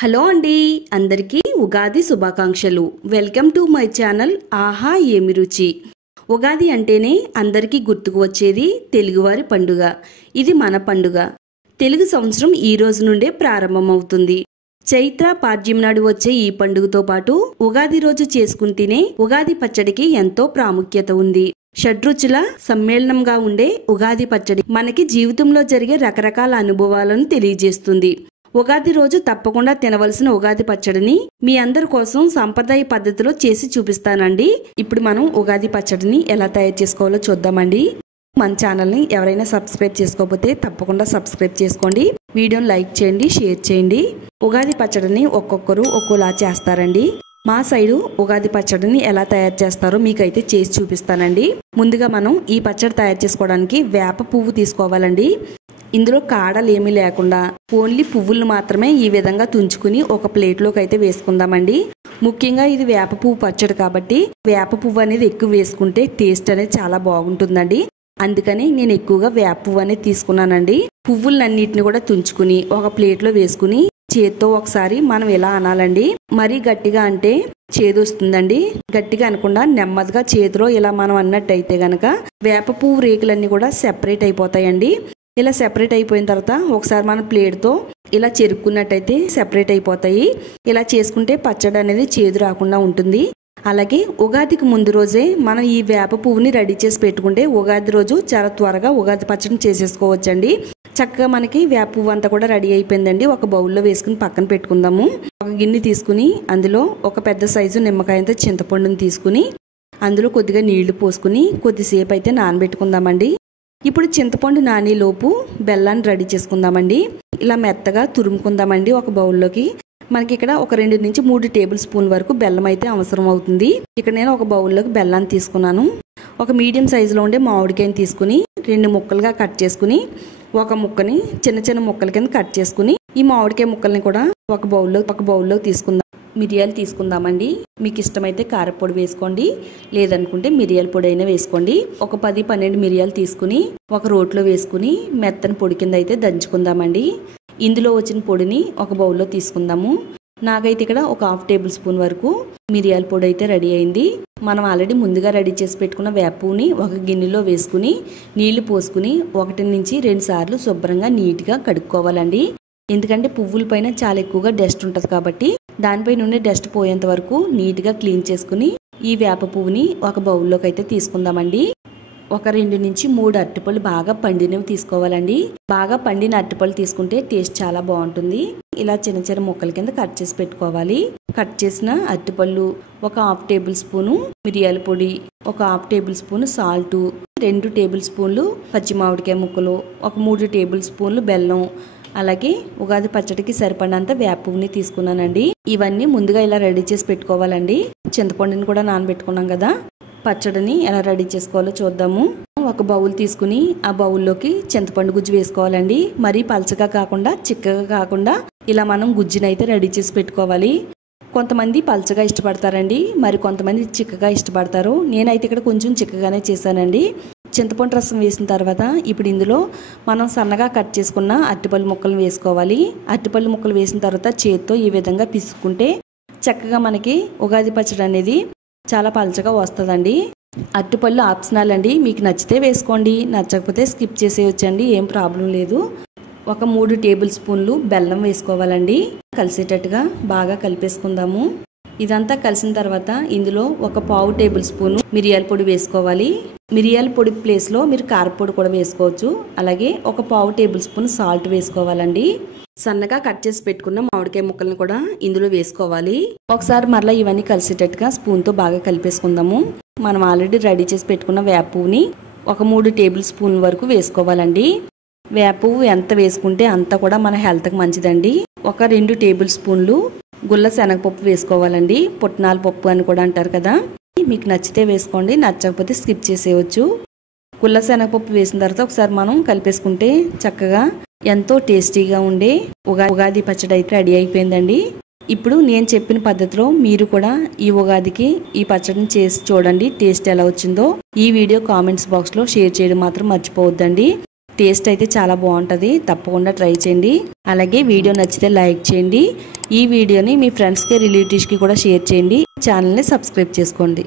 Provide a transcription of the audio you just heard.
Hello అండి, అందరికీ ఉగాది శుభాకాంక్షలు. వెల్కమ్ టు మై ఛానల్ ఆహా ఏమి రుచి. ఉగాది అంటేనే అందరికీ గుర్తుకు వచ్చేది తెలుగువారి పండుగ. ఇది మన పండుగ. తెలుగు సంవత్సరం ఈ రోజు నుండే ప్రారంభమవుతుంది. చైత్ర పాడ్యం నాడు వచ్చే ఈ పండుగతో పాటు ఉగాది రోజు చేసుకుని తినే ఉగాది పచ్చడికి ఎంతో ప్రాముఖ్యత ఉంది. షడ్రుచుల సమ్మేళనంగా ఉండే ఉగాది పచ్చడి మనకి జీవితంలో జరిగే రకరకాల అనుభవాలను తెలియజేస్తుంది. ఉగాది రోజు తప్పకుండా తినవలసిన ఉగాది పచ్చడిని మీ అందరి కోసం సంప్రదాయ పద్ధతిలో చేసి చూపిస్తానండి. ఇప్పుడు మనం ఉగాది పచ్చడిని ఎలా తయారు చేసుకోవాలో చూద్దామండి. మన ఛానల్ని ఎవరైనా సబ్స్క్రైబ్ చేసుకోకపోతే తప్పకుండా సబ్స్క్రైబ్ చేసుకోండి. వీడియోని లైక్ చేయండి, షేర్ చేయండి. ఉగాది పచ్చడిని ఒక్కొక్కరు ఒక్కోలా చేస్తారండి. మా సైడు ఉగాది పచ్చడిని ఎలా తయారు చేస్తారో మీకైతే చేసి చూపిస్తానండి. ముందుగా మనం ఈ పచ్చడి తయారు చేసుకోవడానికి వేప పువ్వు తీసుకోవాలండి. ఇందులో కాడలు ఏమీ లేకుండా ఓన్లీ పువ్వులు మాత్రమే ఈ విధంగా తుంచుకుని ఒక ప్లేట్లోకి అయితే వేసుకుందామండి. ముఖ్యంగా ఇది వేప పువ్వు పచ్చడి కాబట్టి వేప పువ్వు అనేది ఎక్కువ వేసుకుంటే టేస్ట్ అనేది చాలా బాగుంటుందండి. అందుకని నేను ఎక్కువగా వేప పువ్వు అనేది తీసుకున్నానండి. పువ్వులన్నిటిని కూడా తుంచుకుని ఒక ప్లేట్లో వేసుకుని చేత్తో ఒకసారి మనం ఎలా అనాలండి. మరీ గట్టిగా అంటే చేదు వస్తుందండి. గట్టిగా అనకుండా నెమ్మదిగా చేతిలో ఇలా మనం అన్నట్టయితే గనక వేప పువ్వు రేకులన్నీ కూడా సెపరేట్ అయిపోతాయండి. ఇలా సెపరేట్ అయిపోయిన తర్వాత ఒకసారి మనం ప్లేట్తో ఇలా చెరుక్కున్నట్టయితే సెపరేట్ అయిపోతాయి. ఇలా చేసుకుంటే పచ్చడి అనేది చేదు రాకుండా ఉంటుంది. అలాగే ఉగాదికి ముందు రోజే మనం ఈ వేప పువ్వుని రెడీ చేసి పెట్టుకుంటే ఉగాది రోజు చాలా త్వరగా ఉగాది పచ్చడిని చేసేసుకోవచ్చండి. చక్కగా మనకి వేప పువ్వు అంతా కూడా రెడీ అయిపోయిందండి. ఒక బౌల్లో వేసుకుని పక్కన పెట్టుకుందాము. ఒక గిన్నె తీసుకుని అందులో ఒక పెద్ద సైజు నిమ్మకాయంతో చింతపండుని తీసుకుని అందులో కొద్దిగా నీళ్లు పోసుకుని కొద్దిసేపు అయితే నానబెట్టుకుందామండి. ఇప్పుడు చింతపండు నానేలోపు బెల్లాన్ని రెడీ చేసుకుందామండి. ఇలా మెత్తగా తురుముకుందామండి ఒక బౌల్లోకి. మనకి ఇక్కడ ఒక 2 నుంచి 3 టేబుల్ స్పూన్ వరకు బెల్లం అయితే అవసరం అవుతుంది. ఇక్కడ నేను ఒక బౌల్లోకి బెల్లాన్ని తీసుకున్నాను. ఒక మీడియం సైజులో ఉండే మామిడికాయని తీసుకుని 2 ముక్కలుగా కట్ చేసుకుని ఒక ముక్కని చిన్న చిన్న ముక్కల కింద కట్ చేసుకుని ఈ మామిడికాయ ముక్కల్ని కూడా ఒక బౌల్లో తీసుకుందాం. మిరియాలు తీసుకుందామండి. మీకు ఇష్టమైతే కారపొడి వేసుకోండి, లేదనుకుంటే మిరియాల పొడి అయినా వేసుకోండి. ఒక 10-12 మిరియాలు తీసుకుని ఒక రోట్లో వేసుకుని మెత్తని పొడి కింద అయితే దంచుకుందామండి. ఇందులో వచ్చిన పొడిని ఒక బౌల్లో తీసుకుందాము. నాకైతే ఇక్కడ ఒక 1/2 టేబుల్ స్పూన్ వరకు మిరియాల పొడి అయితే రెడీ అయింది. మనం ఆల్రెడీ ముందుగా రెడీ చేసి పెట్టుకున్న వేపుని ఒక గిన్నెలో వేసుకుని నీళ్లు పోసుకుని 1 నుంచి 2 సార్లు శుభ్రంగా నీట్గా కడుక్కోవాలండి. ఎందుకంటే పువ్వుల పైన చాలా ఎక్కువగా డస్ట్ ఉంటుంది కాబట్టి దానిపై నుండి డస్ట్ పోయేంత వరకు నీట్గా క్లీన్ చేసుకుని ఈ వేప పువ్వుని ఒక బౌల్లోకి అయితే తీసుకుందామండి. ఒక 2 నుంచి 3 అరటిపళ్ళు బాగా పండినవి తీసుకోవాలండి. బాగా పండిన అరటిపళ్ళు తీసుకుంటే టేస్ట్ చాలా బాగుంటుంది. ఇలా చిన్న చిన్న ముక్కల కింద కట్ చేసి పెట్టుకోవాలి. కట్ చేసిన అరటిపళ్ళు, ఒక 1/2 టేబుల్ స్పూను మిరియాల పొడి, ఒక 1/2 టేబుల్ స్పూన్ సాల్ట్, 2 టేబుల్ స్పూన్లు పచ్చి మామిడికాయ ముక్కలు, ఒక 3 టేబుల్ స్పూన్లు బెల్లం, అలాగే ఉగాది పచ్చడికి సరిపడినంత వేప పువ్వుని తీసుకున్నానండి. ఇవన్నీ ముందుగా ఇలా రెడీ చేసి పెట్టుకోవాలండి. చింతపండుని కూడా నానబెట్టుకున్నాం కదా. పచ్చడిని ఎలా రెడీ చేసుకోవాలో చూద్దాము. ఒక బౌల్ తీసుకుని ఆ బౌల్లోకి చింతపండు గుజ్జు వేసుకోవాలండి. మరీ పలచగా కాకుండా చిక్కగా కాకుండా ఇలా మనం గుజ్జుని అయితే రెడీ చేసి పెట్టుకోవాలి. కొంతమంది పలచగా ఇష్టపడతారండి, మరి కొంతమంది చిక్కగా ఇష్టపడతారు. నేనైతే ఇక్కడ కొంచెం చిక్కగానే చేశానండి. చింతపండు రసం వేసిన తర్వాత ఇప్పుడు ఇందులో మనం సన్నగా కట్ చేసుకున్న అరటిపళ్ళు ముక్కలు వేసుకోవాలి. అరటిపళ్ళు ముక్కలు వేసిన తర్వాత చేత్తో ఈ విధంగా పిసుక్కుంటే చక్కగా మనకి ఉగాది పచ్చడి అనేది చాలా పలచగా వస్తుందండి. అరటిపళ్ళు ఆప్షనల్ అండి, మీకు నచ్చితే వేసుకోండి, నచ్చకపోతే స్కిప్ చేసేయచ్చండి, ఏం ప్రాబ్లం లేదు. ఒక 3 టేబుల్ స్పూన్లు బెల్లం వేసుకోవాలండి. కలిసేటట్టుగా బాగా కలిపేసుకుందాము. ఇదంతా కలిసిన తర్వాత ఇందులో ఒక 1/2 టేబుల్ స్పూన్ మిరియాల పొడి వేసుకోవాలి. మిరియాల పొడి ప్లేస్లో మీరు కారపొడి కూడా వేసుకోవచ్చు. అలాగే ఒక 1/2 టేబుల్ స్పూన్ సాల్ట్ వేసుకోవాలండి. సన్నగా కట్ చేసి పెట్టుకున్న మామిడికాయ ముక్కలను కూడా ఇందులో వేసుకోవాలి. ఒకసారి మరలా ఇవన్నీ కలిసేటట్టుగా స్పూన్తో బాగా కలిపేసుకుందాము. మనం ఆల్రెడీ రెడీ చేసి పెట్టుకున్న వేప పువ్వుని ఒక 3 టేబుల్ స్పూన్ వరకు వేసుకోవాలండి. వేప పువ్వు ఎంత వేసుకుంటే అంత కూడా మన హెల్త్కి మంచిదండి. ఒక 2 టేబుల్ స్పూన్లు గుల్ల శనగపప్పు వేసుకోవాలండి. పుట్నాల పప్పు అని కూడా అంటారు కదా. మీకు నచ్చితే వేసుకోండి, నచ్చకపోతే స్కిప్ చేసేయచ్చు. గుల్ల శనగపప్పు వేసిన తర్వాత ఒకసారి మనం కలిపేసుకుంటే చక్కగా ఎంతో టేస్టీగా ఉండే ఉగాది పచ్చడి అయితే రెడీ అయిపోయిందండి. ఇప్పుడు నేను చెప్పిన పద్ధతిలో మీరు కూడా ఈ ఉగాదికి ఈ పచ్చడిని చేసి చూడండి. టేస్ట్ ఎలా వచ్చిందో ఈ వీడియో కామెంట్స్ బాక్స్లో షేర్ చేయడం మాత్రం మర్చిపోవద్దండి. టేస్ట్ అయితే చాలా బాగుంటుంది, తప్పకుండా ట్రై చేయండి. అలాగే వీడియో నచ్చితే లైక్ చేయండి. ఈ వీడియోని మీ ఫ్రెండ్స్కి రిలేటివ్స్కి కూడా షేర్ చేయండి. ఛానల్ని సబ్స్క్రైబ్ చేసుకోండి.